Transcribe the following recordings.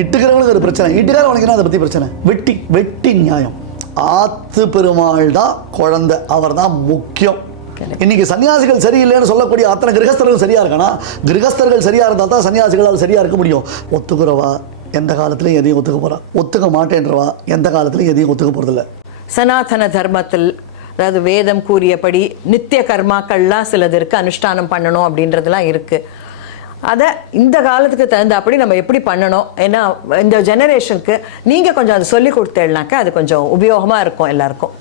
இட்டுக்கிறவங்களுக்கு ஒரு பிரச்சனை. இட்டுக்கார உனக்கு அதை பற்றி பிரச்சனை. வெட்டி வெட்டி நியாயம். ஆத்து பெருமாள் தான் குழந்தை. அவர் தான் முக்கியம் இன்னைக்கு சன்னியாசிகள் சரியில்லைன்னு சொல்லக்கூடிய அத்தனை கிரகஸ்தர்கள் சரியா இருக்கானா? கிரகஸ்தர்கள் சரியா இருந்தால் தான் சன்னியாசிகளால் சரியா இருக்க முடியும். ஒத்துக்கிறவா? எந்த காலத்துலையும் எதையும் ஒத்துக்க போறா. ஒத்துக்க மாட்டேன்றவா? எந்த காலத்துலையும் எதையும் ஒத்துக்க போறதில்ல. சனாதன தர்மத்தில் அதாவது வேதம் கூறியபடி நித்திய கர்மாக்கள்லாம் சிலது இருக்கு அனுஷ்டானம் பண்ணணும் அப்படின்றதெல்லாம் இருக்கு. அதை இந்த காலத்துக்கு தகுந்தாப்படி நம்ம எப்படி பண்ணணும்? ஏன்னா இந்த ஜெனரேஷனுக்கு நீங்க கொஞ்சம் அதை சொல்லி கொடுத்தேன்னாக்கா அது கொஞ்சம் உபயோகமா இருக்கும் எல்லாருக்கும்.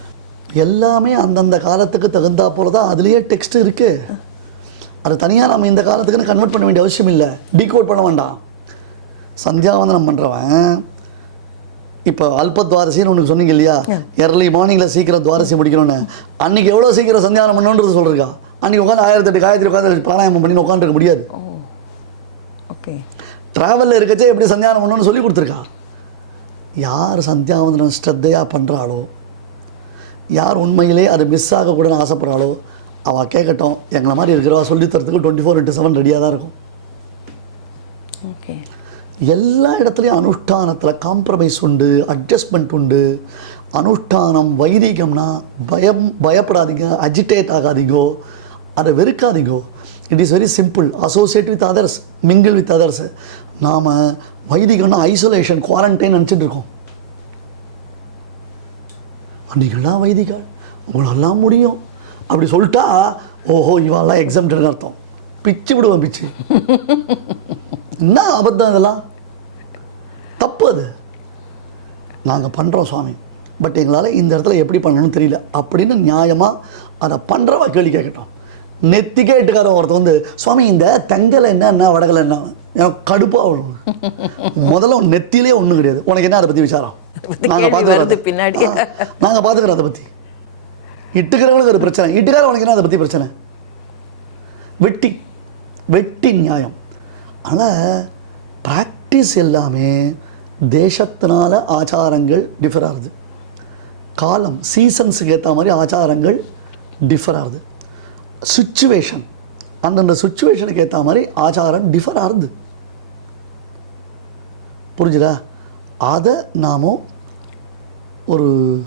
எல்லாமே அந்தந்த காலத்துக்கு தகுந்தா போல தான் அதுலேயே டெக்ஸ்ட் இருக்கு. அது தனியாக நம்ம இந்த காலத்துக்குன்னு கன்வெர்ட் பண்ண வேண்டிய அவசியம் இல்லை. டீகோட் பண்ண வேண்டாம். சந்தியாவந்தனம் பண்ணுறவன் இப்போ அல்ப துவாரசின்னு உனக்கு சொன்னீங்க இல்லையா? எர்லி மார்னிங்கில் சீக்கிரம் துவாரசி முடிக்கணும்னு. அன்னைக்கு எவ்வளோ சீக்கிரம் சந்தியாவனம் பண்ணணுன்றது சொல்லிருக்கா? அன்னைக்கு உட்காந்து ஆயிரத்தி எட்டு காயத்ரி உட்காந்து பிராணாயாமம் பண்ணி உட்காந்துருக்க முடியாது. ஓகே. ட்ராவலில் இருக்கச்சே எப்படி சந்தியானம் பண்ணணும்னு சொல்லி கொடுத்துருக்கா? யார் சந்தியாவந்தனம் ஸ்ரத்தையாக பண்ணுறாளோ யார் உண்மையிலே அது மிஸ் ஆகக்கூடாதுன்னு ஆசைப்படுறாளோ? அவள் கேட்கட்டும் எங்களை மாதிரி இருக்கிறவா சொல்லித் தரத்துக்கு டுவெண்ட்டி ஃபோர் இன்ட்டு செவன் ரெடியாக தான் இருக்கும். ஓகே. எல்லா இடத்துலையும் அனுஷ்டானத்தில் காம்ப்ரமைஸ் உண்டு அட்ஜஸ்ட்மெண்ட் உண்டு. அனுஷ்டானம் வைதிகம்னா பயம் பயப்படாதீங்க அஜிடேட் ஆகாதீங்கோ அதை வெறுக்காதீங்கோ. It is very simple associate with others mingle with others நாம் வைதிகம்னா ஐசோலேஷன் குவாரண்டைன் நினச்சிட்டு இருக்கோம். நீங்களாம் வைதிகள்? உங்களெல்லாம் முடியும். அப்படி சொல்லிட்டா ஓஹோ இவாலாம் எக்ஸாம்டுன்னு அர்த்தம். பிச்சு விடுவேன் பிச்சு. என்ன அபத்தம் இதெல்லாம்? தப்பு அது. நாங்கள் பண்ணுறோம் சுவாமி. பட் எங்களால் இந்த இடத்துல எப்படி பண்ணணும்னு தெரியல. அப்படின்னு நியாயமாக அதை பண்ணுறவா கேள்வி கேட்கட்டும். நெத்திக்கே எட்டுக்கார ஒருத்தன் வந்து சுவாமி இந்த தெங்கலை என்ன என்ன வடகலை என்ன? எனக்கு கடுப்பாக முதல்ல நெத்திலே ஒன்றும் கிடையாது. உனக்கு என்ன அதை பற்றி விசாரம்? நாங்கள் பார்த்துக்கிறோம் பின்னாடி. நாங்கள் பார்த்துக்கிறோம் அதை பற்றி இட்டுக்கிறவங்களுக்கு ஒரு பிரச்சனை. இட்டுக்கார உனக்கு என்ன அதை பற்றி பிரச்சனை? வெட்டி. வெட்டி நியாயம். ஆனால் ப்ராக்டிஸ் எல்லாமே தேசத்தினால ஆச்சாரங்கள் டிஃபர் ஆகுது. காலம் சீசன்ஸுக்கு ஏற்ற மாதிரி ஆச்சாரங்கள் டிஃபர் ஆகுது. சுச்சுவேஷன் அந்தந்த சுச்சுவேஷனுக்கு ஏற்ற மாதிரி ஆச்சாரம் டிஃபர் ஆகுது. புரிஞ்சுதா? அதை நாம் ஒரு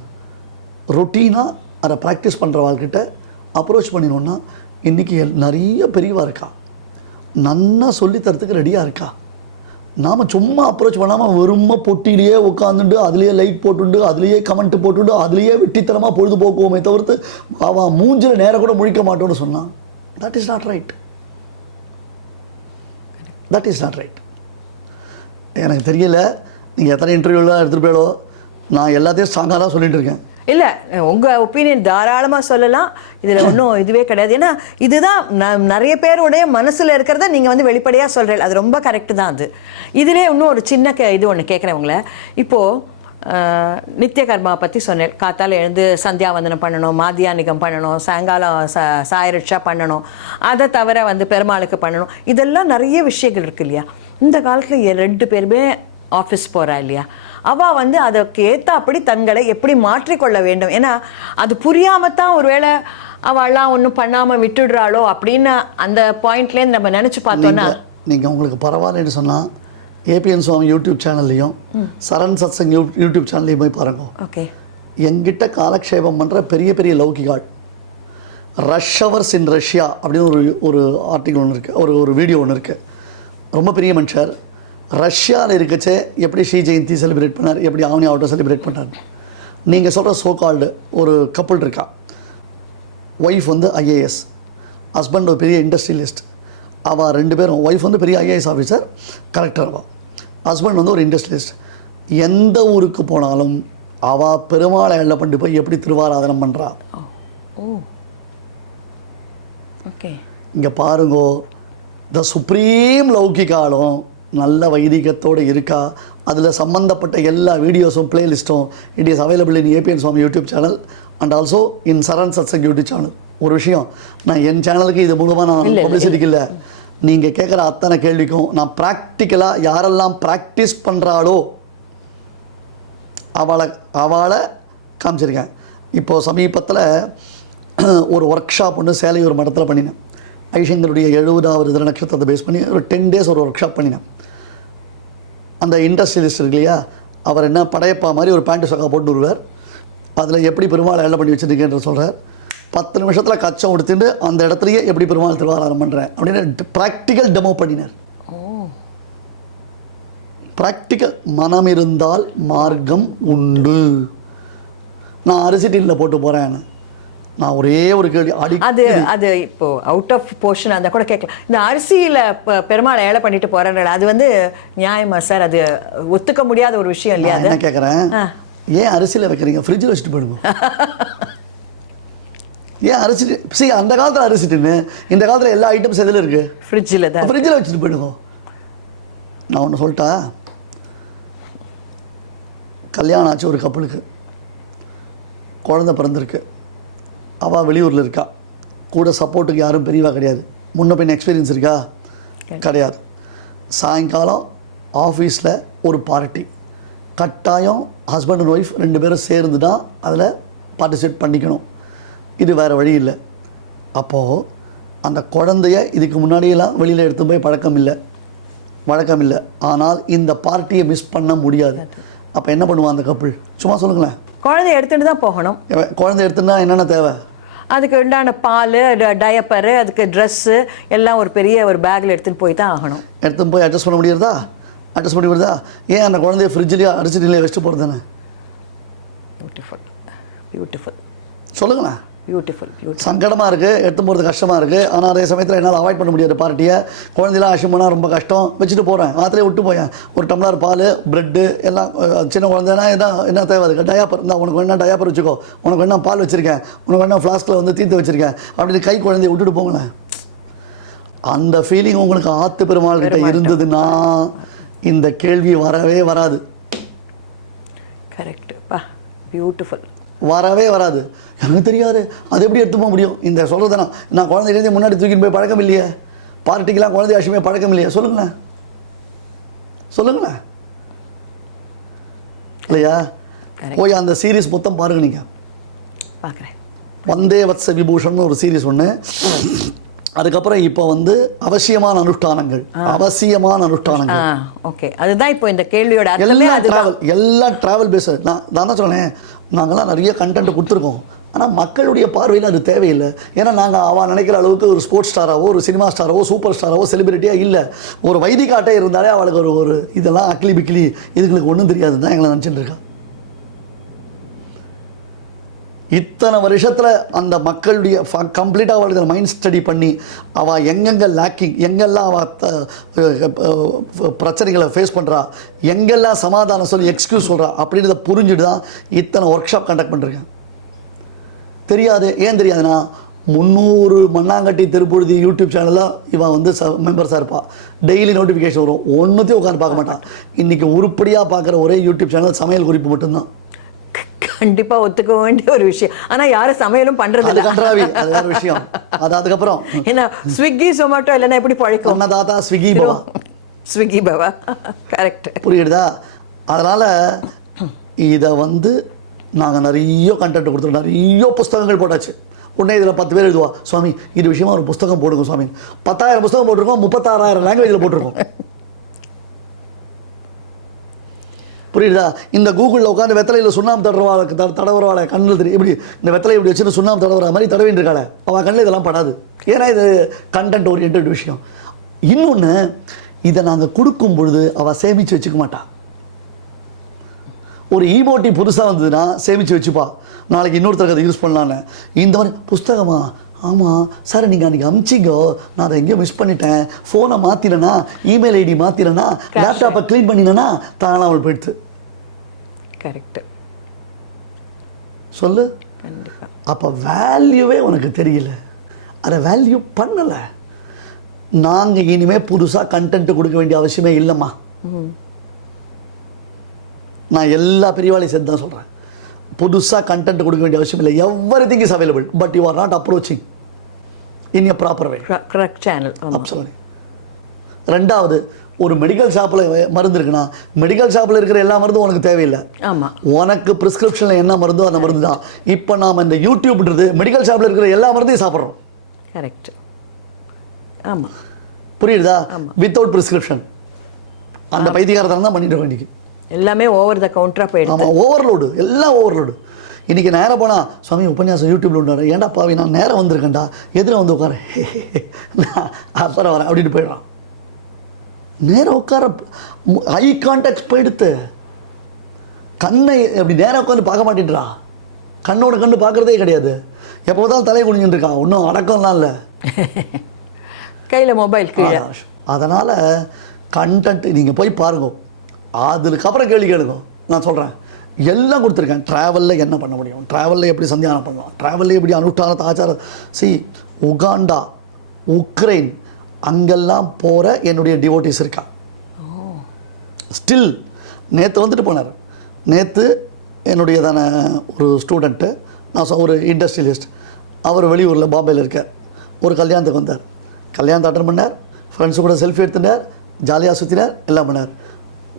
ரொட்டீனாக அதை ப்ராக்டிஸ் பண்ணுறவாள்கிட்ட அப்ரோச் பண்ணினோன்னா இன்றைக்கி நிறைய பெரியவாக இருக்கா. நன்னா சொல்லித் தரத்துக்கு ரெடியாக இருக்கா. நாம் சும்மா அப்ரோச் பண்ணாமல் வெறும பொட்டிலேயே உட்காந்துட்டு அதுலேயே லைக் போட்டுண்டு அதுலேயே கமெண்ட் போட்டுண்டு அதுலேயே வெட்டித்தனமாக பொழுதுபோக்குவோமே தவிர்த்து அவன் மூஞ்சில் நேரம் கூட முழிக்க மாட்டோன்னு சொன்னான். That is not right that is not right எனக்கு தெரியல நீங்கள் எத்தனை இன்டர்வியூலாம் எடுத்துகிட்டு போயிடோ நான் எல்லாத்தையும் ஸ்ட்ராங்காக தான் சொல்லிகிட்டு இருக்கேன். இல்ல உங்க ஒப்பீனியன் தாராளமா சொல்லலாம். இதுல ஒன்றும் இதுவே கிடையாது. ஏன்னா இதுதான் ந- நிறைய பேருடைய மனசுல இருக்கிறத நீங்க வந்து வெளிப்படையா சொல்றீங்க. அது ரொம்ப கரெக்ட் தான் அது. இதுலயே இன்னும் ஒரு சின்ன கே- இது ஒன்று கேட்குறேன் உங்களை. இப்போ ஆஹ், நித்திய கர்மா பத்தி சொன்னேன். காத்தால எழுந்து சந்தியாவந்தனம் பண்ணணும் மாத்தியானிகம் பண்ணணும் சாயங்காலம் ச சாயரிட்சா பண்ணணும் அதை தவிர வந்து பெருமாளுக்கு பண்ணணும். இதெல்லாம் நிறைய விஷயங்கள் இருக்கு இல்லையா? இந்த காலத்துல ரெண்டு பேருமே ஆஃபீஸ் போறா இல்லையா? அவ வந்து அதற்கு ஏத்தாப்படி தங்களை எப்படி மாற்றிக்கொள்ள வேண்டும். ஏன்னா அது புரியாமத்தான் ஒருவேளை அவள்லாம் ஒன்றும் பண்ணாம விட்டுடுறாளோ அப்படின்னு அந்த பாயிண்ட்லேருந்து நம்ம நினைச்சு பார்த்தோம்னா நீங்கள் உங்களுக்கு பரவாயில்லன்னு சொன்னால் ஏபிஎன் சுவாமி யூடியூப் சேனல்லையும் சரண் சத்சங் யூ யூடியூப் சேனல்லையும் போய் பாருங்க. ஓகே. எங்கிட்ட காலக்ஷேபம் பண்ணுற பெரிய பெரிய லௌகிகாள். ரஷ் ஹவர்ஸ் இன் ரஷ்யா அப்படின்னு ஒரு ஒரு ஆர்டிகல் ஒன்று இருக்குது ஒரு ஒரு வீடியோ ஒன்று இருக்குது ரொம்ப பெரிய மனுஷர். ரஷ்யாவில் இருக்கச்சே எப்படி ஸ்ரீ ஜெயந்தி செலிப்ரேட் பண்ணார் எப்படி ஆவணி ஆவட்டம் செலிப்ரேட் பண்ணார்? நீங்கள் சொல்கிற சோ கால்டு ஒரு கப்புள் இருக்கா? ஒய்ஃப் வந்து ஐஏஎஸ் ஹஸ்பண்ட் ஒரு பெரிய இண்டஸ்ட்ரியலிஸ்ட் அவள் ரெண்டு பேரும் ஒய்ஃப் வந்து பெரிய ஐஏஎஸ் ஆஃபீஸர் கலெக்டர் அவள் ஹஸ்பண்ட் வந்து ஒரு இண்டஸ்ட்ரியலிஸ்ட் எந்த ஊருக்கு போனாலும் அவள் பெருமாளை எல்லை பண்ணிட்டு போய் எப்படி திருவாராதனம் பண்ணுறா ஓ. ஓகே. இங்கே பாருங்கோ த சுப்ரீம் லௌகிகாலும் நல்ல வைதிகத்தோடு இருக்கா? அதில் சம்மந்தப்பட்ட எல்லா வீடியோஸும் பிளேலிஸ்ட்டும் it is available in APN Swami YouTube channel and also in Saran Satsang YouTube channel ஒரு விஷயம் நான் என் சேனலுக்கு இது மூலமாக நான் பப்ளிசிட்டிக்கு இல்லை நீங்கள் கேட்குற அத்தனை கேள்விக்கும் நான் ப்ராக்டிக்கலாக யாரெல்லாம் ப்ராக்டிஸ் பண்ணுறாளோ அவளை அவளை காமிச்சிருக்கேன். இப்போது சமீபத்தில் ஒரு ஒர்க் ஷாப் ஒன்று சேலையூர் மடத்தில் பண்ணினேன். ஐஷங்கருடைய எழுபதாவது தின நட்சத்திரத்தை பேஸ் பண்ணி ஒரு டென் டேஸ் ஒரு ஒர்க் ஷாப் பண்ணினேன். அந்த இண்டஸ்ட்ரியலிஸ்ட் இருக்கு இல்லையா? அவர் என்ன படையப்பா மாதிரி ஒரு பேண்ட் சொக்கா போட்டு வருவார். அதில் எப்படி பெருமாள் எல்லாம் பண்ணி வச்சுருக்கேன்ற சொல்கிறார் பத்து நிமிஷத்தில் கச்சம் கொடுத்துட்டு அந்த இடத்துலையே எப்படி பெருமாள் திருவாராரம் பண்ணுறேன் அப்படின்னு ப்ராக்டிக்கல் டெமோ பண்ணினார். ப்ராக்டிக்கல் மனம் இருந்தால் மார்க்கம் உண்டு. நான் அரிசி டின்னில் போட்டு போகிறேன் நான் ஒரே ஒரு கேள்வி அது அது இப்போ அவுட் ஆஃப் போர்ஷன் அந்த கூட கேட்கலாம் இந்த அரிசியில பெருமாள் ஏழை பண்ணிட்டு போறேன் அது வந்து நியாயமா சார்? அது ஒத்துக்க முடியாத ஒரு விஷயம் இல்லையா என்ன கேட்குறேன். ஏன் அரிசியில் வைக்கிறீங்க? ஃப்ரிட்ஜில் வச்சுட்டு போயிடுங்க. ஏன் அரிசி சி அந்த காலத்தில் அரிசி டின்னு இந்த காலத்தில் எல்லா ஐட்டம்ஸ் எதில் இருக்குது ஃப்ரிட்ஜில் தான் ஃப்ரிட்ஜில் வச்சுட்டு போயிடுங்க. நான் ஒன்று சொல்லிட்டா கல்யாணம் ஆச்சு ஒரு கப்பலுக்கு குழந்தை பிறந்திருக்கு. அவள் வெளியூரில் இருக்கா? கூட சப்போர்ட்டுக்கு யாரும் பெரியவா கிடையாது. முன்ன பின் எக்ஸ்பீரியன்ஸ் இருக்கா? கிடையாது. சாயங்காலம் ஆஃபீஸில் ஒரு பார்ட்டி கட்டாயம் ஹஸ்பண்ட் அண்ட் ஒய்ஃப் ரெண்டு பேரும் சேர்ந்து தான் அதில் பார்ட்டிசிபேட் பண்ணிக்கணும். இது வேறு வழி இல்லை. அப்போது அந்த குழந்தைய இதுக்கு முன்னாடியெல்லாம் வெளியில் எடுத்து போய் பழக்கம் இல்லை. வழக்கம் இல்லை. ஆனால் இந்த பார்ட்டியை மிஸ் பண்ண முடியாது. அப்போ என்ன பண்ணுவான் அந்த கப்புள் சும்மா சொல்லுங்களேன். குழந்தை எடுத்துட்டு தான் போகணும். குழந்தை எடுத்துன்னா என்னென்ன தேவை? அதுக்கு உண்டான பால் டயப்பரு அதுக்கு ட்ரெஸ்ஸு எல்லாம் ஒரு பெரிய ஒரு பேக்கில் எடுத்துட்டு போய் தான் ஆகணும். எடுத்து போய் அட்ஜஸ்ட் பண்ண முடியுறதா? அட்ஜஸ்ட் பண்ணி முடியுதா ஏன் அந்த குழந்தைய ஃப்ரிட்ஜ்லேயே அரிசிட்டிலே வச்சுட்டு போகிறது தானே பியூட்டிஃபுல் பியூட்டிஃபுல் சொல்லுங்களேன். பியூட்டிஃபுல் சங்கடமாக இருக்குது எடுத்து போகிறது கஷ்டமாக இருக்குது ஆனால் அதே சமயத்தில் என்னால் அவாய்ட் பண்ண முடியாது பார்ட்டியை குழந்தைலாம் அஷம் பண்ணால் ரொம்ப கஷ்டம். வச்சுட்டு போகிறேன் ஆத்திலே விட்டு போயேன். ஒரு டம்ளர் பால் ப்ரெட்டு எல்லாம் சின்ன குழந்தைனா என்ன என்ன தேவை அதுக்கு டயாப்பர் இருந்தால் உனக்கு வேணா டயாப்பர் வச்சுக்கோ. உனக்கு வேணா பால் வச்சுருக்கேன். உனக்கு வேணா ஃப்ளாஸ்கில் வந்து தீர்த்து வச்சுருக்கேன். அப்படின்னு கை குழந்தைய விட்டுட்டு போங்களேன். அந்த ஃபீலிங் உங்களுக்கு ஆத்து பெருமாள் கிட்ட இருந்ததுன்னா இந்த கேள்வி வரவே வராது. கரெக்ட் பா பியூட்டிஃபுல் வரவே வராது. எனக்கு தெரியாது. அது எப்படி எடுத்து போக முடியும்? இந்த சொல்கிறத நான் நான் குழந்தைலேருந்து முன்னாடி தூக்கிட்டு போய் பழக்கம் இல்லையே பார்ட்டிக்கெலாம் குழந்தை ஆஷமே பழக்கம் இல்லையே சொல்லுங்களேன். சொல்லுங்களேன். இல்லையா? போய் அந்த சீரிஸ் மொத்தம் பாருங்க நீங்கள் பார்க்குறேன். வந்தே வத்ச விபூஷன் ஒரு சீரிஸ் ஒன்று அதுக்கப்புறம் இப்போ வந்து அவசியமான அனுஷ்டானங்கள். அவசியமான அனுஷ்டானங்கள். ஓகே. அதுதான் இப்போ இந்த கேள்வியோட எல்லாம் ட்ராவல் எல்லாம் ட்ராவல் பேஸ் நான் நான் தான் சொன்னேன். நாங்கள்லாம் நிறைய கண்டென்ட் கொடுத்துருக்கோம். ஆனால் மக்களுடைய பார்வையில் அது தேவையில்லை. ஏன்னா நாங்கள் அவன் நினைக்கிற அளவுக்கு ஒரு ஸ்போர்ட்ஸ் ஸ்டாராவோ ஒரு சினிமா ஸ்டாராவோ சூப்பர் ஸ்டாராவோ செலிபிரிட்டியாக இல்லை. ஒரு வைதிகாட்டே இருந்தாலே அவளுக்கு ஒரு ஒரு இதெல்லாம் அக்லி பிக்லி இதுங்களுக்கு ஒன்றும் தெரியாது தான் எங்களை நினச்சிட்டு இருக்கா. இத்தனை வருஷத்தில் அந்த மக்களுடைய கம்ப்ளீட்டாக அவளுக்கு மைண்ட் ஸ்டடி பண்ணி அவள் எங்கெங்கே லேக்கிங் எங்கெல்லாம் அவள் பிரச்சனைகளை ஃபேஸ் பண்ணுறா எங்கெல்லாம் சமாதானம் சொல்லி எக்ஸ்கியூஸ் சொல்கிறா அப்படின்றத புரிஞ்சுட்டு தான் இத்தனை ஒர்க் ஷாப் கண்டக்ட் பண்ணிருக்கேன். தெரியாது ஏன் தெரியாதுன்னா முந்நூறு மண்ணாங்கட்டி திருப்பொழுதி யூடியூப் சேனலில் இவன் வந்து ச மெம்பர்ஸாக இருப்பாள் டெய்லி நோட்டிஃபிகேஷன் வரும். ஒன்றுத்தையும் உட்காந்து பார்க்க மாட்டான். இன்றைக்கி உருப்படியாக பார்க்குற ஒரே யூடியூப் சேனல் சமையல் குறிப்பு மட்டும்தான். கண்டிப்பா ஒத்துக்க வேண்டிய ஒரு விஷயம். ஆனா யாரும் சமையலும் பண்றது அது இல்ல கன்றாவி. அது வேறு விஷயம். அது அதுக்கப்புறம். ஏன்னா ஸ்விக்கி சொமாட்டோ இல்லைன்னா எப்படி பழைக்கும்? அன்னதாதா ஸ்விக்கி பவா? ஸ்விக்கி பவா. கரெக்ட் புரியுதா? அதனால் இதை வந்து நாங்கள் நிறைய கண்டென்ட் கொடுத்துருவோம் நிறைய புஸ்தகங்கள் போட்டாச்சு. உடனே இதில் பத்து பேர் எழுதுவா சுவாமி இது விஷயமா ஒரு புஸ்தகம் போடுங்க சுவாமி. பத்தாயிரம் புஸ்தகம் போட்டிருக்கோம் முப்பத்தாறாயிரம் லாங்குவேஜில் போட்டிருக்கோம். புரியுதா? இந்த கூகுளில் உட்காந்து வெத்தலையில் சுண்ணாம்பு தடவாள த- தடவுறவாள கண்ணில் தெரியும். இப்படி இந்த வெத்தலை இப்படி வச்சுட்டு சுண்ணாம்பு தடவுற மாதிரி தடவின்னு இருக்காள. அவன் கண்ணில் இதெல்லாம் படாது. ஏன்னா இது கண்டென்ட் ஓரியன்ட் விஷயம். இன்னொன்று இதை நாங்கள் கொடுக்கும் பொழுது அவள் சேமித்து வச்சுக்க மாட்டாள் ஒரு ஈமோட்டி புதுசாக வந்ததுன்னா சேமித்து வச்சுப்பா. நாளைக்கு இன்னொருத்தருக்கு அதை யூஸ் பண்ணலான்னு. இந்த மாதிரி புஸ்தகமா? ஆமாம் சார் நீங்கள் அன்றைக்கி அமிச்சிங்கோ. நான் அதை எங்கேயோ மிஸ் பண்ணிட்டேன். ஃபோனை மாற்றினேனா இமெயில் ஐடி மாற்றினேனா லேப்டாப்பை க்ளீன் பண்ணினேனா? தானாமல் போயிடுது கரெக்ட் சொல்லு. அப்போ வேல்யூவே உனக்கு தெரியல. அதை வேல்யூ பண்ணலை. நாங்கள் இனிமேல் புதுசாக கண்டென்ட் கொடுக்க வேண்டிய அவசியமே இல்லைம்மா. நான் எல்லா பெரியவாளையும் சேர்த்து தான் சொல்கிறேன் புதுசாக கண்டென்ட் கொடுக்க வேண்டிய அவசியம் இல்லை. Everything is available but you are not approaching in a proper way correct channel absolutely ரெண்டாவது ஒரு மெடிக்கல் ஷாப்பில் மருந்து இருக்குன்னா மெடிக்கல் ஷாப்பில் இருக்கிற எல்லா மருந்தும் உனக்கு தேவையில்லை. ஆமா. உனக்கு ப்ரிஸ்கிரிப்ஷனில் என்ன மருந்தோ அந்த மருந்து தான். இப்போ நாம் இந்த யூடியூப்ன்றது மெடிக்கல் ஷாப்பில் இருக்கிற எல்லா மருந்தையும் சாப்பிட்றோம். கரெக்ட் ஆமா. புரியுதா. வித்தவுட் ப்ரிஸ்கிரிப்ஷன் அந்த பைத்தியகாரத்தனம் தான் பண்ணிட்டு இருக்கோம் எல்லாமே ஓவர் த கவுண்டரா போயிடுது. ஆமாம் ஓவர்லோடு எல்லாம் ஓவர்லோடு இன்றைக்கி நேரம் போனால் சுவாமி உபன்யாசம் யூடியூப்ல உண்டாரு. ஏன்டா பாவி நான் நேரம் வந்திருக்கேன்டா. எதில் வந்து உட்கார. நான் அப்புறம் வரேன் அப்படின்னு போயிடுறான். நேரம் உட்கார ஐ கான்டாக்ட் போயிடுத்து. கண்ணை அப்படி நேரம் உட்காந்து பார்க்க மாட்டேன்றா. கண்ணோட கண்ணு பார்க்குறதே கிடையாது. எப்போ பார்த்தாலும் தலையை குனிஞ்சுட்டு இருக்கான் ஒன்றும் அடக்கம்லாம் இல்லை. கையில மொபைல் அதனால் கண்டென்ட் நீங்கள் போய் பாருங்க அதுக்கப்புறம் கேள்வி கேளுங்க. நான் சொல்கிறேன் எல்லாம் கொடுத்துருக்கேன். ட்ராவலில் என்ன பண்ண முடியும்? ட்ராவலில் எப்படி சந்தியானம் பண்ணலாம்? ட்ராவலில் எப்படி அனுஷ்டானத்தை ஆச்சாரம் சி உகாண்டா உக்ரைன் அங்கெல்லாம் போகிற என்னுடைய டிவோட்டிஸ் இருக்கா? ஸ்டில் நேற்று வந்துட்டு போனார். நேற்று என்னுடையதான ஒரு ஸ்டூடெண்ட்டு நான் ஒரு இண்டஸ்ட்ரியலிஸ்ட் அவர் வெளியூரில் பாம்பேயில் இருக்கார். ஒரு கல்யாணத்துக்கு வந்தார். கல்யாணத்தை அட்டன் பண்ணார். ஃப்ரெண்ட்ஸு கூட செல்ஃபி எடுத்துட்டார். ஜாலியாக சுற்றினார் எல்லாம் பண்ணார்.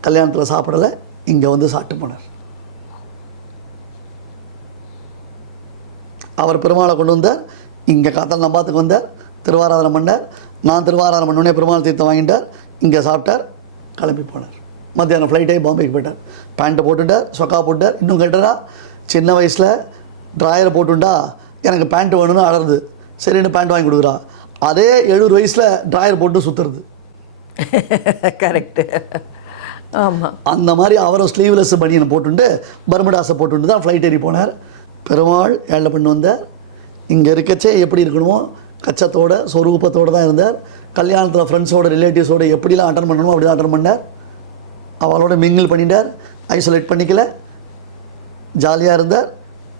கல்யாணத்தில் சாப்பிடலை இங்கே வந்து சாப்பிட்டு போனார். அவர் பெருமாளை கொண்டு வந்தார். இங்கே காத்தால் நம்பாத்துக்கு வந்தார். திருவாராதனை பண்ணார். நான் திருவாராதனை பண்ணோடனே பெருமாள் தீர்த்தம் வாங்கிட்டார். இங்கே சாப்பிட்டார். கிளம்பி போனார். மத்தியானம் ஃப்ளைட்டே பாம்பேக்கு போயிட்டார். பேண்ட்டை போட்டுட்டார் சொக்கா போட்டார். இன்னும் கேட்டாரா? சின்ன வயசில் ட்ராயரை போட்டுண்டா எனக்கு பேண்ட் வேணும்னு அழறது சரின்னு பேண்ட் வாங்கி கொடுக்குறா. அதே எழுபது வயசில் ட்ராயர் போட்டு சுற்றுறது கரெக்டு அந்த மாதிரி அவரும் ஸ்லீவ்லெஸ் பனியன் போட்டுண்டு பர்மடாஸை போட்டுண்டு தான் ஃப்ளைட் ஏறி போனார். பெருமாள் ஏழை பண்ணு வந்தார். இங்கே இருக்கச்சே எப்படி இருக்கணுமோ கச்சத்தோட சொரூபத்தோடு தான் இருந்தார். கல்யாணத்தில் ஃப்ரெண்ட்ஸோட ரிலேட்டிவ்ஸோட எப்படிலாம் அட்டன் பண்ணணுமோ அப்படி தான் அட்டன் பண்ணார். அவளோட மிங்கிள் பண்ணிட்டார். ஐசோலேட் பண்ணிக்கல. ஜாலியாக இருந்தார்.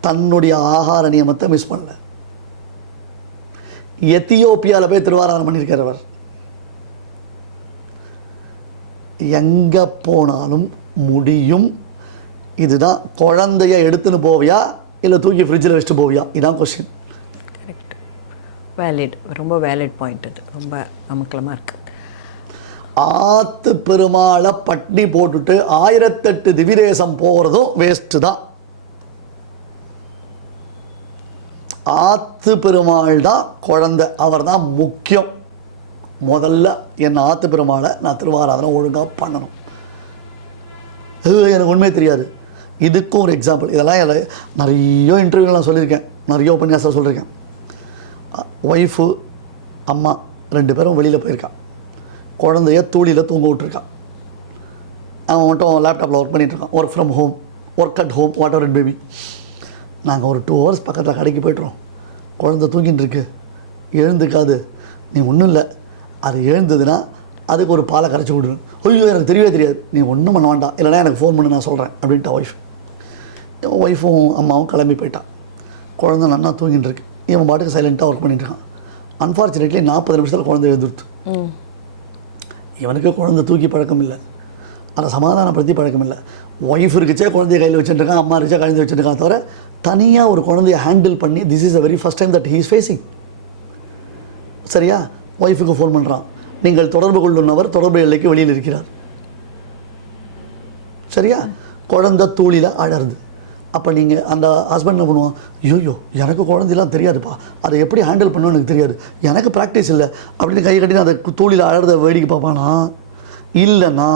தன்னுடைய ஆகார நியமத்தை மிஸ் பண்ணல. எத்தியோப்பியாவில் போய் திருவாராதனம் பண்ணியிருக்கார் அவர். எங்கே போனாலும் முடியும். இதுதான் குழந்தைய எடுத்துன்னு போவியா? இல்லை தூக்கி ஃப்ரிட்ஜில் வச்சுட்டு போவியா? இதான் கொஸ்டின் கரெக்ட் வேலிட் ரொம்ப வேலிட் பாயிண்ட் அது ரொம்ப அமக்கலமாக இருக்கு. ஆத்து பெருமாளை பட்டி போட்டுட்டு ஆயிரத்தெட்டு திவிதேசம் போகிறதும் வேஸ்ட்டு தான். ஆத்து பெருமாள் தான் குழந்தை. அவர் தான் முக்கியம். முதல்ல என் ஆத்து பெருமாளை நான் திருவாராதனை ஒழுங்காக பண்ணணும். இது எனக்கு உண்மையே தெரியாது. இதுக்கும் ஒரு எக்ஸாம்பிள் இதெல்லாம் நிறைய இன்டர்வியூ நான் சொல்லியிருக்கேன். நிறைய உபன்யாசம் சொல்லியிருக்கேன். ஒய்ஃபு அம்மா ரெண்டு பேரும் வெளியில் போயிருக்கான் குழந்தைய தூளியில் தூங்க விட்டுருக்கான் அவன் மட்டும் லேப்டாப்பில் work பண்ணிகிட்ருக்கான் work from home work at home whatever it baby நாங்கள் ஒரு டூ ஹவர்ஸ் பக்கத்தில் கடைக்கு போய்ட்டுறோம் குழந்தை தூங்கிட்டு இருக்கு. எழுந்துக்காது. நீ ஒன்றும் இல்லை. அது எழுந்ததுன்னா அதுக்கு ஒரு பாலை கரைச்சி விடுரு ஐயோ எனக்கு தெரியவே தெரியாது. நீ ஒன்றும் பண்ண வேண்டாம். இல்லைனா எனக்கு ஃபோன் பண்ணி நான் சொல்கிறேன் அப்படின்ட்டு ஒய்ஃப் ஒய்ஃபும் அம்மாவும் கிளம்பி போயிட்டான் குழந்தை நன்னா தூங்கிட்டு இருக்கு. இவன் பாட்டுக்கு சைலண்ட்டாக ஒர்க் பண்ணிட்டு இருக்கான். அன்ஃபார்ச்சுனேட்லி நாற்பது நிமிஷத்தில் குழந்தை எழுந்துருத்து இவனுக்கு குழந்தை தூக்கி பழக்கம் இல்லை. அதை சமாதானப்படுத்தி பழக்கம் இல்லை. ஒய்ஃப் இருக்குச்சே குழந்தைய கையில் வச்சுட்டுருக்கான் அம்மா இருக்கச்சே குழந்தைய வச்சுருக்கான் தவிர தனியாக ஒரு குழந்தைய ஹேண்டில் பண்ணி this is a very first time that he's facing சரியா? ஒய்ஃபுக்கு ஃபோன் பண்ணுறான் நீங்கள் தொடர்பு கொள்ளுன்னவர் தொடர்பு எல்லைக்கு வெளியில் இருக்கிறார். சரியா? குழந்தை தூளியில் அழருது அப்போ நீங்கள் அந்த ஹஸ்பண்ட் என்ன பண்ணுவான்? ஐயோ எனக்கு குழந்தைலாம் தெரியாதுப்பா. அதை எப்படி ஹேண்டில் பண்ணணும் எனக்கு தெரியாது. எனக்கு ப்ராக்டிஸ் இல்லை. அப்படின்னு கை கட்டி அந்த தூளியில் அழறத வேடிக்கை பார்ப்பானா? இல்லைன்னா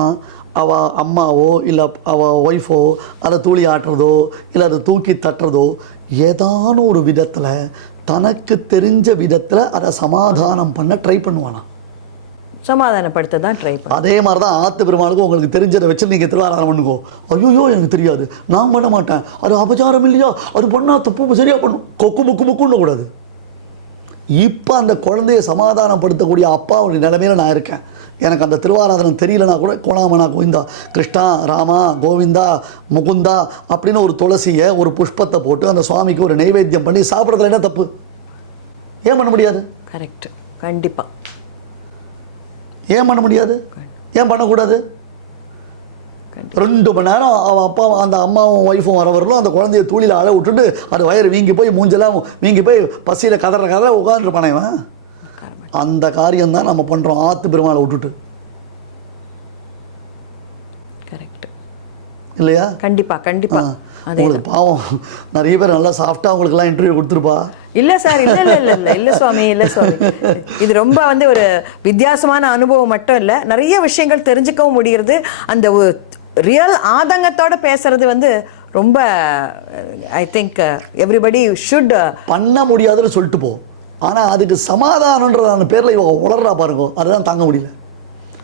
அவள் அம்மாவோ இல்லை அவள் ஒய்ஃபோ அதை தூளி ஆட்டுறதோ இல்லை அதை தூக்கி தட்டுறதோ ஏதான ஒரு விதத்தில் தனக்கு தெரிஞ்ச விதத்தில் அதை சமாதானம் பண்ண ட்ரை பண்ணுவானா சமாதானப்படுத்த தான் ட்ரை பண்ண அதே மாதிரி தான் ஆத்து பெருமாளுக்கும் உங்களுக்கு தெரிஞ்சதை வச்சு நீங்கள் திருவாராதனம் பண்ணுங்கோ. ஐயோ எனக்கு தெரியாது. நான் பண்ண மாட்டேன். அது அபச்சாரம் இல்லையா? அது பண்ணால் தப்பு சரியாக பண்ணும். கொக்கு முக்கு முக்குன்னு கூடாது. இப்போ அந்த குழந்தைய சமாதானப்படுத்தக்கூடிய அப்பாவுடைய நிலைமையில நான் இருக்கேன். எனக்கு அந்த திருவாராதனம் தெரியலனா கூட கோணாமனா கோவிந்தா கிருஷ்ணா ராமா கோவிந்தா முகுந்தா அப்படின்னு ஒரு துளசியை ஒரு புஷ்பத்தை போட்டு அந்த சுவாமிக்கு ஒரு நைவேத்தியம் பண்ணி சாப்பிட்றதுல என்ன தப்பு? ஏன் பண்ண முடியாது? கரெக்ட் கண்டிப்பா. ஏன் பண்ண முடியாது? ஏன் பண்ணக்கூடாது? ரெண்டு மணி நேரம் அவன் அப்பா அந்த அம்மாவும் ஒய்ஃபும் வர வரலும் அந்த குழந்தைய தூளியில் அழ விட்டுட்டு அது வயிறு வீங்கி போய் மூஞ்செல்லாம் வீங்கி போய் பசியில் கதற கதற உட்காந்துருப்பானே இவன். அந்த காரியம் தான் நம்ம பண்ணுறோம் ஆத்து பெருமாளை விட்டுட்டு. இல்லையா? கண்டிப்பா கண்டிப்பா. உங்களுக்கு பாவம். நிறைய பேர் நல்லா சாஃப்டாக உங்களுக்குலாம் இன்டர்வியூ கொடுத்துருப்பா. இல்ல சார் இல்ல இல்ல இல்ல இல்ல இல்ல சுவாமி இல்ல சுவாமி. இது ரொம்ப வந்து ஒரு வித்தியாசமான அனுபவம் மட்டும் இல்ல நிறைய விஷயங்கள் தெரிஞ்சுக்கவும் முடியுது அந்த ரியல் ஆதங்கத்தோட பேசுறது வந்து ரொம்ப ஐ திங்க் எவ்ரிபடி ஷுட் பண்ண முடியாதுன்னு சொல்லிட்டு போ. ஆனால் அதுக்கு சமாதானன்றதான பேரில் இவ உளறா பாருங்க. அதுதான் தாங்க முடியல.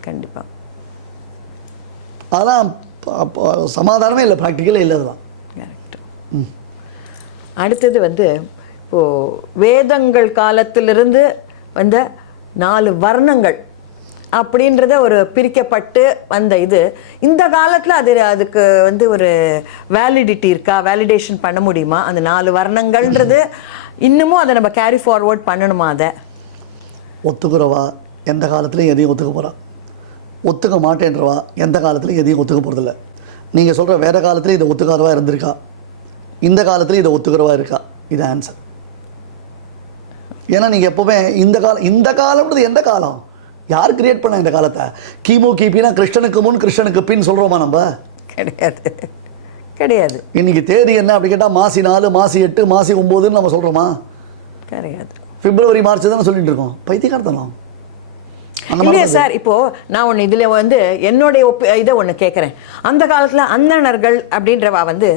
கண்டிப்பா. அதெல்லாம் சமாதானமே இல்லை. ப்ராக்டிக்கலே இல்லை அதுதான் அடுத்தது வந்து இப்போ வேதங்கள் காலத்திலிருந்து வந்த நாலு வர்ணங்கள். அப்படின்றத ஒரு பிரிக்கப்பட்டு வந்த இது. இந்த காலத்தில் அது அதுக்கு வந்து ஒரு வேலிடிட்டி இருக்கா? வேலிடேஷன் பண்ண முடியுமா? அந்த நாலு வர்ணங்கள்ன்றது இன்னமும் அதை நம்ம கேரி ஃபார்வர்ட் பண்ணணுமா அதை? ஒத்துக்கிறவா எந்த காலத்துலையும் எதையும் ஒத்துக்க போகிறா ஒத்துக்க மாட்டேன்றவா எந்த காலத்துலையும் எதையும் ஒத்துக்க போகிறதில்ல நீங்கள் சொல்கிற வேறு காலத்துலையும் இதை ஒத்துக்காதவா இருந்திருக்கா? இந்த காலத்துலையும் இதை ஒத்துக்கிறவா இருக்கா? இது ஆன்சர் ஏன்னா நீங்கள் எப்போவுமே இந்த காலம் இந்த காலம்ன்றது எந்த காலம்? யார் கிரியேட் பண்ண இந்த காலத்தை? கிமு கிபினா கிருஷ்ணனுக்கு முன் கிருஷ்ணனுக்கு பின் சொல்கிறோமா நம்ம? கிடையாது. கிடையாது. இன்னைக்கு தேதி என்ன அப்படி கேட்டால் மாசி நாலு மாசி எட்டு மாசி ஒம்போதுன்னு நம்ம சொல்கிறோமா கிடையாது. பிப்ரவரி மார்ச் தானே சொல்லிட்டு இருக்கோம். பைத்தியக்காரத்தனம். அந்த இல்லையா சார் இப்போ நான் ஒன்று இதுல வந்து என்னுடைய ஒப்பி இதை ஒன்று கேட்குறேன் அந்த காலத்துல அந்தணர்கள் அப்படின்றவா வந்து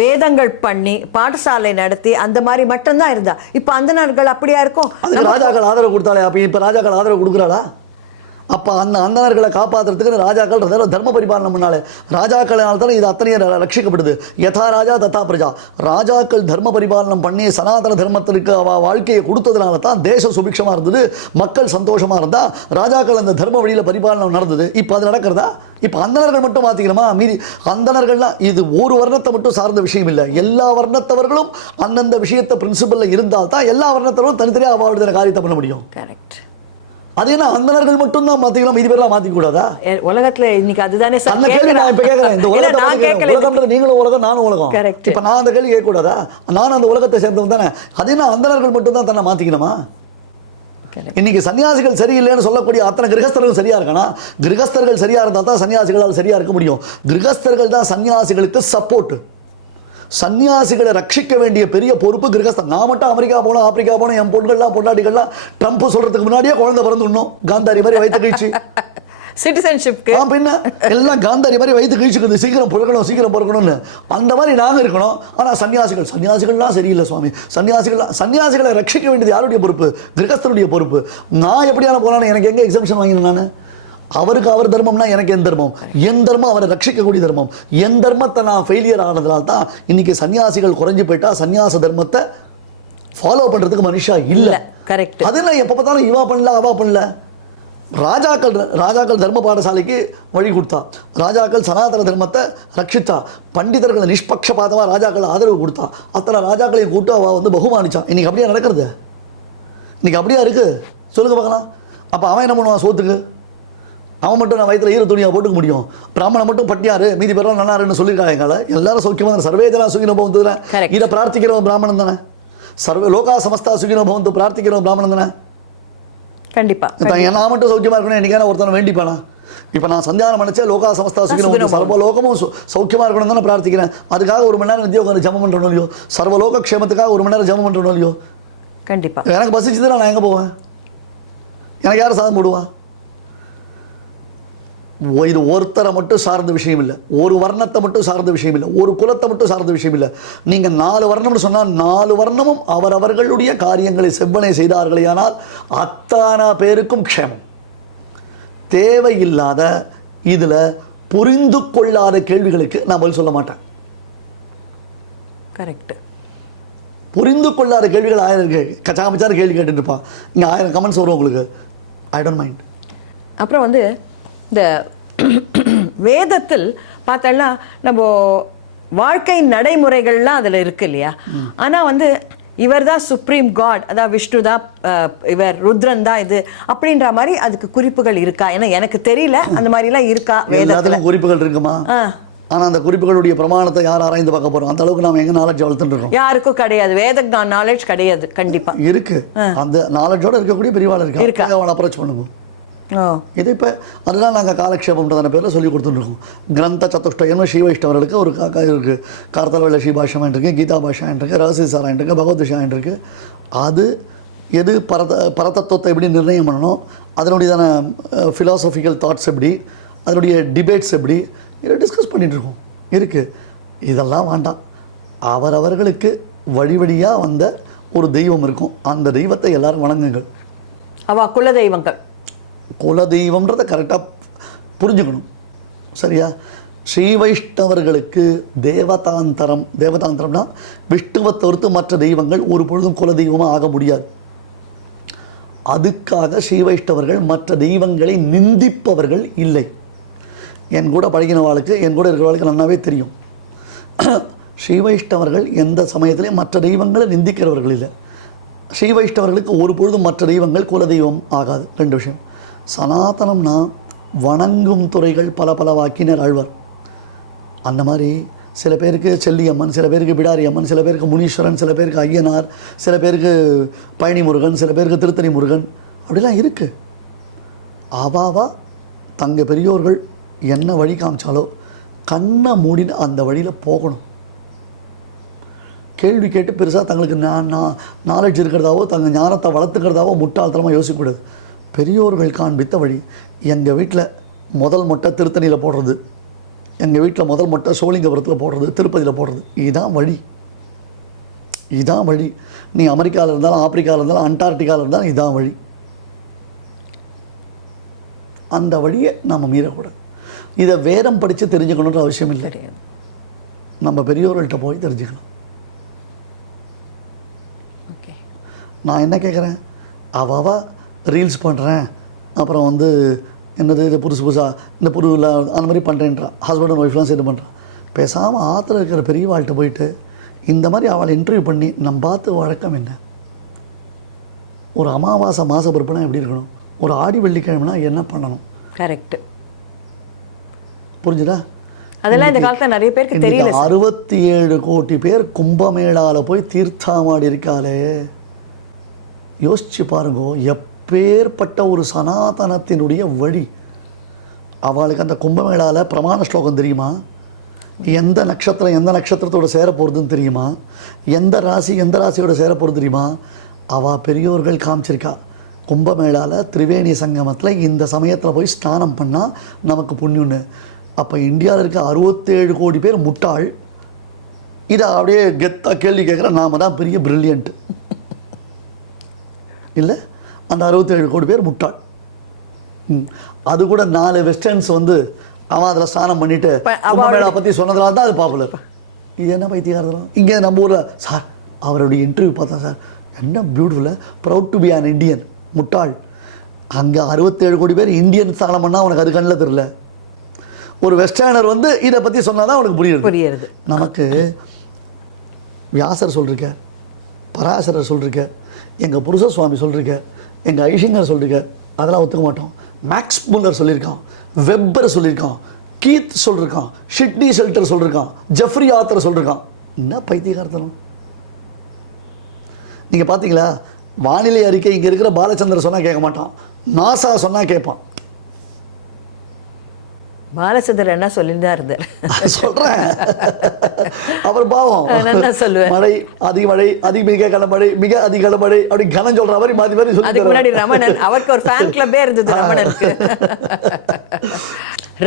வேதங்கள் பண்ணி பாடசாலை நடத்தி அந்த மாதிரி மட்டும்தான் இருந்தா. இப்போ அந்தணர்கள் அப்படியா இருக்கும்? ராஜாக்கள் ஆதரவு கொடுத்தாலே அப்போ இப்போ ராஜாக்கள் ஆதரவு கொடுக்குறாளா? அப்போ அந்த அந்தணர்களை காப்பாற்றுறதுக்கு ராஜாக்கள் தர்ம- தர்ம பரிபாலனம் பண்ணாலே. ராஜாக்களால் தான் இது அத்தனையும் ரட்சிக்கப்படுது. யதா ராஜா தத்தா பிரஜா. ராஜாக்கள் தர்ம பரிபாலனம் பண்ணி சனாதன தர்மத்திற்கு அவ வாழ்க்கையை கொடுத்ததுனால தான் தேசம் சுபிக்ஷமாக இருந்தது மக்கள் சந்தோஷமாக இருந்தால் ராஜாக்கள் அந்த தர்ம வழியில் பரிபாலனம் நடந்தது. இப்போ அது நடக்கிறதா? இப்போ அந்தனர்கள் மட்டும் மாற்றிக்கிறோமா மீறி அந்தணர்கள்லாம் இது ஒரு வர்ணத்தை மட்டும் சார்ந்த விஷயம் இல்லை. எல்லா வர்ணத்தவர்களும் அந்தந்த விஷயத்தை பிரின்சிபலில் இருந்தால் தான் எல்லா வர்ணத்தவர்களும் தனித்தனியாக அவளுடைய காரியத்தை பண்ண முடியும். கரெக்ட் அது என்ன அந்தணர்கள் மட்டும்தான் மாத்திக்கலாம் இது பேர்லாம் மாத்திக்க கூடாதா உலகத்துல இன்னைக்கு அதுதானே அந்த கேள்வி நான் இப்ப கேட்கறேன் இந்த உலகத்தை நான் உலகம்ன்றது நீங்களும் உலகம் நானும் உலகம். இப்ப நான் அந்த கேள்வி கேட்க கூடாதா நான் அந்த உலகத்தை சேர்ந்தவன் தானே அது என்ன அந்தணர்கள் மட்டும் தான் தன்னை மாத்திக்கணுமா. இன்னைக்கு சன்னியாசிகள் சரியில்லைன்னு சொல்லக்கூடிய அத்தனை கிரகஸ்தர்கள் சரியா இருக்கணும் கிரகஸ்தர்கள் சரியா இருந்தா தான் சன்னியாசிகளால் சரியா இருக்க முடியும். கிரகஸ்தர்கள் தான் சன்னியாசிகளுக்கு சப்போர்ட் சன்னியாசிகளை ரட்சிக்க வேண்டிய பெரிய பொறுப்பு கிரகஸ்தன். நான் மட்டும் அமெரிக்கா போனோம் ஆப்பிரிக்கா போனோம் என் பொண்கள்லாம் பொண்டாட்டிகள்லாம் ட்ரம்ப் சொல்றதுக்கு முன்னாடியே குழந்தை பிறந்துடணும். காந்தாரி மாதிரி வயிற்று கழிச்சு. சிட்டிசன்ஷிப்க்கு ஆ பின்ன? எல்லாம் காந்தாரி மாதிரி வயிற்று கழிச்சுக்குது. சீக்கிரம் பிறக்கணும் சீக்கிரம் பிறக்கணும்னு. அந்த மாதிரி நாங்கள் இருக்கணும். ஆனால் சன்னியாசிகள் சன்னியாசிகள்லாம் சரியில்லை சுவாமி. சன்னியாசிகள் சன்னியாசிகளை ரட்சிக்க வேண்டியது யாருடைய பொறுப்பு? கிரகஸ்தருடைய பொறுப்பு. நான் எப்படியான போனாலும் எனக்கு எங்கே எக்ஸம்ஷன் வாங்கினேன் நான்? அவருக்கு அவர் தர்மம்னா எனக்கு என் தர்மம். என் தர்மம் அவரை ரட்சிக்கக்கூடிய தர்மம். என் தர்மத்தை நான் ஃபெயிலியர் ஆனதுனால தான் இன்னைக்கு சன்னியாசிகள் குறைஞ்சு போயிட்டா சன்னியாச தர்மத்தை ஃபாலோ பண்ணுறதுக்கு மனுஷா இல்லை. இல்ல, correct. அது நான் எப்போ பார்த்தாலும் இவா பண்ணல அவா பண்ணல. ராஜாக்கள் ராஜாக்கள் தர்ம பாடசாலைக்கு வழி கொடுத்தா. ராஜாக்கள் சனாதன தர்மத்தை ரட்சித்தா. பண்டிதர்கள் நிஷ்பக்ஷபாதமாக ராஜாக்கள் ஆதரவு கொடுத்தா. அத்தனை ராஜாக்களையும் கூப்பிட்டு அவள் வந்து பகுமானிச்சான் இன்னைக்கு அப்படியே நடக்கிறது? இன்னைக்கு அப்படியா இருக்கு? சொல்லுங்க பார்க்கலாம். அப்போ அவன் என்ன பண்ணுவான்? சோத்துக்கு? அவன் மட்டும் நான் வயித்துல ஈர துணியை போட்டுக்க முடியும். பிராமணன் மட்டும் பட்டியாரு மீதி பேரெல்லாம் நன்னாருன்னு சொல்லியிருக்காங்க எங்களை எல்லாரும் சௌக்கியமாக சர்வேஜனா சுகின பவந்து Correct. இதை பிரார்த்திக்கிறவன் பிராமணன் தானே? சர்வே லோகா சமஸ்தா சுகின பவந்து பிரார்த்திக்கிறவன் பிராமணன் தானே? கண்டிப்பா இப்போ நான் மட்டும் சௌக்கியமா இருக்கணும் என்னைக்கான ஒருத்தனை வேண்டிப்பானா? இப்போ நான் சந்தியானம் நினைச்சா லோகா சமஸ்தா சுகினம் சுகினம் சர்வ லோகமும் சு- சௌக்கியமா இருக்கணும் தானே பிரார்த்திக்கிறேன். அதுக்காக ஒரு மணி நேரம் நித்திய உட்காந்து ஜெபம் பண்றணும் இல்லையோ? சர்வலோக க்ஷேமத்துக்காக ஒரு மணி நேரம் ஜெபம் பண்றணும் இல்லையோ? கண்டிப்பா. எனக்கு பசிச்சுதுன்னா நான் எங்க போவேன்? எனக்கு யார் சாதம் போடுவா? ஓ- இது ஒருத்தரை மட்டும் சார்ந்த விஷயம் இல்லை. ஒரு வர்ணத்தை மட்டும் சார்ந்த விஷயம் இல்லை. ஒரு குலத்தை மட்டும் சார்ந்த விஷயம் இல்லை. நீங்க நாலு வர்ணம்னு சொன்னால் நாலு வர்ணமும் அவரவர்களுடைய காரியங்களை செவ்வனை செய்தார்களேயானால் அத்தனை பேருக்கும் க்ஷேமம். தேவையில்லாத இதுல புரிந்து கொள்ளாத கேள்விகளுக்கு நான் பதில் சொல்ல மாட்டேன். கரெக்ட் புரிந்து கொள்ளாத கேள்விகள் ஆயிரம் இருக்கு. கச்சாமச்சான கேள்வி கேட்டுட்டு இருப்பான். இங்கே ஆயிரம் கமெண்ட்ஸ் வரும் உங்களுக்கு. ஐ டோன்ட் மைண்ட் அப்புறம் வந்து இந்த வேதத்தில் பார்த்தோம்னா நம்ம வாழ்க்கை நடைமுறைகள்லாம் அதில் இருக்கு இல்லையா? ஆனால் வந்து இவர் தான் சுப்ரீம் காட் அதான் விஷ்ணு தான் இவர் ருத்ரன் தான் இது அப்படின்ற மாதிரி அதுக்கு குறிப்புகள் இருக்கா? ஏன்னா எனக்கு தெரியல அந்த மாதிரிலாம் இருக்கா வேதத்தில்? குறிப்புகள் இருக்குமா? ஆ. ஆனா அந்த குறிப்புகளுடைய பிரமாணத்தை யார் ஆராய்ந்து பார்க்க போறோம்? அந்த அளவுக்கு நாம எங்க நாலேஜ் வளர்த்துட்டு யாருக்கும் கிடையாது. வேத நாலேஜ் கிடையாது கண்டிப்பா. இருக்கு. அந்த நாலேஜோட இருக்கக்கூடிய பெரியவாள் இருக்கா. அப்ரோச் பண்ணுங்க ஓ இது இப்போ அதுதான் நாங்கள் காலக்ஷேபம்ன்றதான பேரில் சொல்லி கொடுத்துட்டுருக்கோம். கிரந்த சதுஷ்டயம்னு ஸ்ரீ வைஷ்ணவர்களுக்கு ஒரு கா கா- இருக்குது கார்த்தலவெள்ள ஸ்ரீ பாஷமான் இருக்குது கீதா பாஷான் இருக்குது ரகசிய சாராயன் இருக்குது பகவத் விஷாயன் இருக்குது அது எது பரத பரதத்துவத்தை எப்படி நிர்ணயம் பண்ணணும் அதனுடையதான ஃபிலாசபிக்கல் தாட்ஸ் எப்படி அதனுடைய டிபேட்ஸ் எப்படி இதை டிஸ்கஸ் பண்ணிட்டு இருக்கோம் இருக்குது இதெல்லாம் வேண்டாம். அவரவர்களுக்கு வழி வழியாக வந்த ஒரு தெய்வம் இருக்கும். அந்த தெய்வத்தை எல்லாரும் வணங்குங்கள். அவ குல தெய்வங்கள் குலதெய்வம்ன்றதை கரெக்டாக புரிஞ்சுக்கணும். சரியா? ஸ்ரீ வைஷ்ணவர்களுக்கு தேவதாந்தரம் தேவதாந்தரம்னா விஷ்ணுவை தவிர்த்து மற்ற தெய்வங்கள் ஒரு பொழுதும் குலதெய்வமாக ஆக முடியாது. அதுக்காக ஸ்ரீ வைஷ்ணவர்கள் மற்ற தெய்வங்களை நிந்திப்பவர்கள் இல்லை. என் கூட பழகினவாளுக்கு என் கூட இருக்கிறவாளுக்கு நல்லாவே தெரியும். ஸ்ரீ வைஷ்ணவர்கள் எந்த சமயத்திலையும் மற்ற தெய்வங்களை நிந்திக்கிறவர்கள் இல்லை. ஸ்ரீ வைஷ்ணவர்களுக்கு ஒரு பொழுதும் மற்ற தெய்வங்கள் குலதெய்வம் ஆகாது. ரெண்டு விஷயம். சனாதனம்னா வணங்கும் துறைகள் பல பல வாக்கினர் ஆழ்வார். அந்த மாதிரி சில பேருக்கு செல்லியம்மன் சில பேருக்கு பிடாரி அம்மன் சில பேருக்கு முனீஸ்வரன் சில பேருக்கு ஐயனார் சில பேருக்கு பழனி முருகன் சில பேருக்கு திருத்தணி முருகன் அப்படிலாம் இருக்குது அவாவா தங்க பெரியோர்கள் என்ன வழி காமிச்சாலோ கண்ணை மூடின்னு அந்த வழியில் போகணும். கேள்வி கேட்டு பெருசாக தங்களுக்கு நான் நாலேஜ் இருக்கிறதாவோ தங்கள் ஞானத்தை வளர்த்துக்கிறதாவோ முட்டாள்தனமாக யோசிக்கக்கூடாது. பெரியோர்கள் காண்பித்த வழி எங்கள் வீட்டில் முதல் மொட்டை திருத்தணியில் போடுறது எங்கள் வீட்டில் முதல் மொட்டை சோழிங்கபுரத்தில் போடுறது திருப்பதியில் போடுறது இதுதான் வழி. இதுதான் வழி. நீ அமெரிக்காவில் இருந்தாலும் ஆப்பிரிக்காவில் இருந்தாலும் அண்டார்டிகாவில் இருந்தாலும் இதுதான் வழி. அந்த வழியை நம்ம மீறக்கூடாது. இதை வேதம் படித்து தெரிஞ்சுக்கணுன்ற அவசியம் இல்லை. நம்ம பெரியோர்கள்ட்ட போய் தெரிஞ்சுக்கணும். ஓகே. நான் என்ன கேட்குறேன் அவ ரீல்ஸ் பண்ணுறேன் அப்புறம் வந்து என்னது இது புதுசு புதுசாக இந்த புதுவில் அந்த மாதிரி பண்ணுறேன்றா ஹஸ்பண்ட் அண்ட் ஒய்ஃப்லாம் சேர்ந்து பண்ணுறான் பேசாமல் ஆற்றுல இருக்கிற பெரிய வாழ்கிட்ட போயிட்டு இந்த மாதிரி அவளை இன்டர்வியூ பண்ணி நம்ம பார்த்து வழக்கம் என்ன? ஒரு அமாவாசை மாச பிறப்புனா எப்படி இருக்கணும்? ஒரு ஆடி வெள்ளிக்கிழமைனா என்ன பண்ணணும்? கரெக்ட் புரிஞ்சுதா? அதெல்லாம் இந்த காலத்துல நிறைய பேருக்கு தெரியல அறுபத்தி ஏழு கோடி பேர் கும்பமேளால போய் தீர்த்தாமாடி இருக்காளே. யோசிச்சு பாருங்க அப்பேற்பட்ட ஒரு சனாதனத்தினுடைய வழி. அவளுக்கு அந்த கும்பமேளாவில் பிரமாண ஸ்லோகம் தெரியுமா? எந்த நட்சத்திரம் எந்த நட்சத்திரத்தோட சேர போகிறதுன்னு தெரியுமா? எந்த ராசி எந்த ராசியோட சேர போகிறது தெரியுமா? அவள் பெரியோர்கள் காமிச்சிருக்கா. கும்பமேளாவில் திரிவேணி சங்கமத்தில் இந்த சமயத்தில் போய் ஸ்நானம் பண்ணால் நமக்கு புண்ணியம்னு. அப்போ இந்தியாவில் இருக்க அறுபத்தேழு கோடி பேர் முட்டாள். இதை அப்படியே கெத்தாக கேள்வி கேட்குற நாம தான் பெரிய ப்ரில்லியண்ட்டு இல்லை? அந்த அறுபத்தேழு கோடி பேர் முட்டாள். அது கூட நாலு வெஸ்டர்ன்ஸ் வந்து அவன் அதில் ஸ்நானம் பண்ணிட்டு கும்பமேளா பற்றி சொன்னதுனால தான் அது பாப்புலர் இது என்ன பைத்தியகாரதம் இங்கே நம்ம ஊரில் சார் அவருடைய இன்டர்வியூ பார்த்தா சார் என்ன beautiful proud to be an Indian முட்டாள். அங்கே அறுபத்தேழு கோடி பேர் இந்தியன் ஸ்நானம் பண்ணால் அவனுக்கு அது கண்ணில் தெரியல. ஒரு வெஸ்டர்னர் வந்து இதை பற்றி சொன்னால் தான் அவனுக்கு புரியுது. புரியுறது நமக்கு வியாசர் சொல்லிருக்க பராசரர் சொல்லிருக்க எங்கள் புருஷ சுவாமி சொல்லிருக்க எங்கள் ஐஷிங்கர் சொல்லிருக்க அதெல்லாம் ஒத்துக்க மாட்டோம். மேக்ஸ் முல்லர் சொல்லியிருக்கான் வெப்பர் சொல்லியிருக்கான் கீத் சொல்லியிருக்கான் ஷிட்னி ஷெல்டர் சொல்லியிருக்கான் ஜெஃப்ரி ஆத்தர் சொல்லியிருக்கான். என்ன பைத்தியகார்த்தனம் நீங்கள் பார்த்தீங்களா வானிலை அறிக்கை இங்கே இருக்கிற பாலச்சந்தர் சொன்னால் கேட்க மாட்டான். நாசா சொன்னால் கேட்பான். பாலச்சந்தர் என்ன சொல்லிட்டு தான் இருந்தார். சொல்றேன். அவர் பாவம். சொல்லுவேன்? மழை அதிக மழை அதிக மிக கனமழை மிக அதிக கனமழை அப்படி கனம் சொல்ற மாதிரி மாத்தி மாத்தி சொல்லி முன்னாடி. ரமணன் அவருக்கு ஒரு ஃபேன் கிளப்பே இருந்தது ரமணனுக்கு.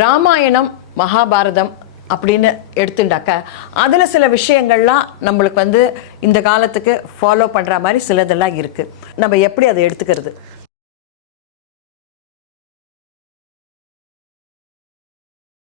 ராமாயணம் மகாபாரதம் அப்படின்னு எடுத்துட்டாக்க அதுல சில விஷயங்கள்லாம் நம்மளுக்கு வந்து இந்த காலத்துக்கு ஃபாலோ பண்ற மாதிரி சிலதெல்லாம் இருக்கு. நம்ம எப்படி அதை எடுத்துக்கிறது?